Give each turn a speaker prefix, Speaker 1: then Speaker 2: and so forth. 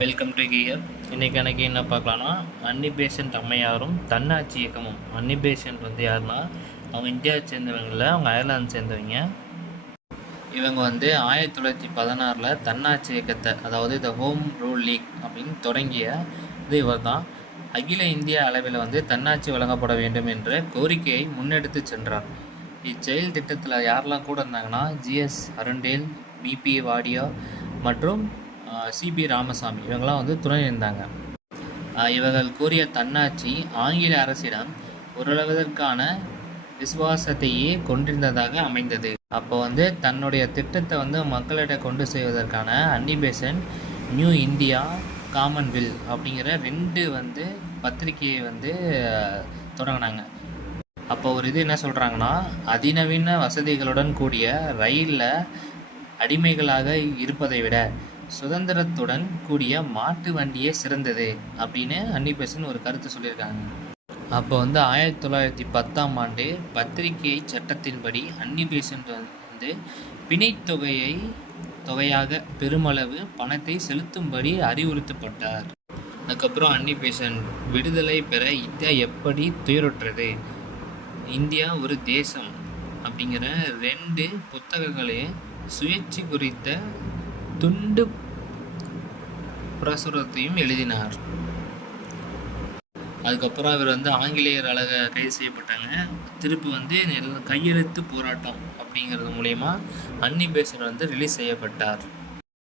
Speaker 1: Welcome to gear இன்றைக்கி எனக்கு என்ன பார்க்கலான்னா அன்னி பேஷண்ட் அம்மையாரும் தன்னாட்சி இயக்கமும். அன்னி பேஷண்ட் வந்து யாருன்னா அவங்க இந்தியாவை சேர்ந்தவங்கள அவங்க அயர்லாந்து சேர்ந்தவங்க. இவங்க வந்து ஆயிரத்தி தொள்ளாயிரத்தி பதினாறில் தன்னாட்சி இயக்கத்தை அதாவது த ஹோம் ரூல் லீக் அப்படின்னு தொடங்கிய இது இவர் தான் அகில இந்திய அளவில் வந்து தன்னாட்சி வழங்கப்பட வேண்டும் என்ற கோரிக்கையை முன்னெடுத்து சென்றார். இச்செயல் திட்டத்தில் யாரெல்லாம் கூட இருந்தாங்கன்னா ஜிஎஸ் அருண்டேல் பிபி வாடியா மற்றும் சிபி ராமசாமி. இவங்கெல்லாம் வந்து துணை இருந்தாங்க இவர்கள் கூறிய தன்னாட்சி ஆங்கில அரசிடம் ஓரளவதற்கான விசுவாசத்தையே கொண்டிருந்ததாக அமைந்தது. அப்போ வந்து தன்னுடைய திட்டத்தை வந்து மக்களிடம் கொண்டு செய்வதற்கான அன்னிபேசன் நியூ இந்தியா காமன்வில் அப்படிங்கிற ரெண்டு வந்து பத்திரிகையை வந்து தொடங்கினாங்க. அப்போ ஒரு இது என்ன சொல்கிறாங்கன்னா அதிநவீன வசதிகளுடன் கூடிய ரயிலில் அடிமைகளாக இருப்பதை விட சுதந்திரத்துடன் கூடிய மாட்டு வண்டியே சிறந்தது அப்படின்னு அன்னிபெசன் ஒரு கருத்து சொல்லியிருக்காங்க. அப்போ வந்து ஆயிரத்தி தொள்ளாயிரத்தி பத்தாம் ஆண்டு பத்திரிகை சட்டத்தின்படி அன்னிபெசன்ட் வந்து பிணைத்தொகையை தொகையாக பெருமளவு பணத்தை செலுத்தும்படி அறிவுறுத்தப்பட்டார். அதுக்கப்புறம் அன்னிபெசன்ட் விடுதலை பெற இந்தியா எப்படி துயருற்றது? இந்தியா ஒரு தேசம் அப்படிங்கிற ரெண்டு புத்தகங்களையும் சுயேட்சை குறித்த துண்டு பிரசுரத்தையும் எழுதினார். அதுக்கப்புறம் அவர் வந்து ஆங்கிலேயர் அழக கைது செய்யப்பட்டாங்க. திருப்பி வந்து கையெழுத்து போராட்டம் அப்படிங்கிறது மூலயமா அன்னி பேசன் வந்து ரிலீஸ் செய்யப்பட்டார்.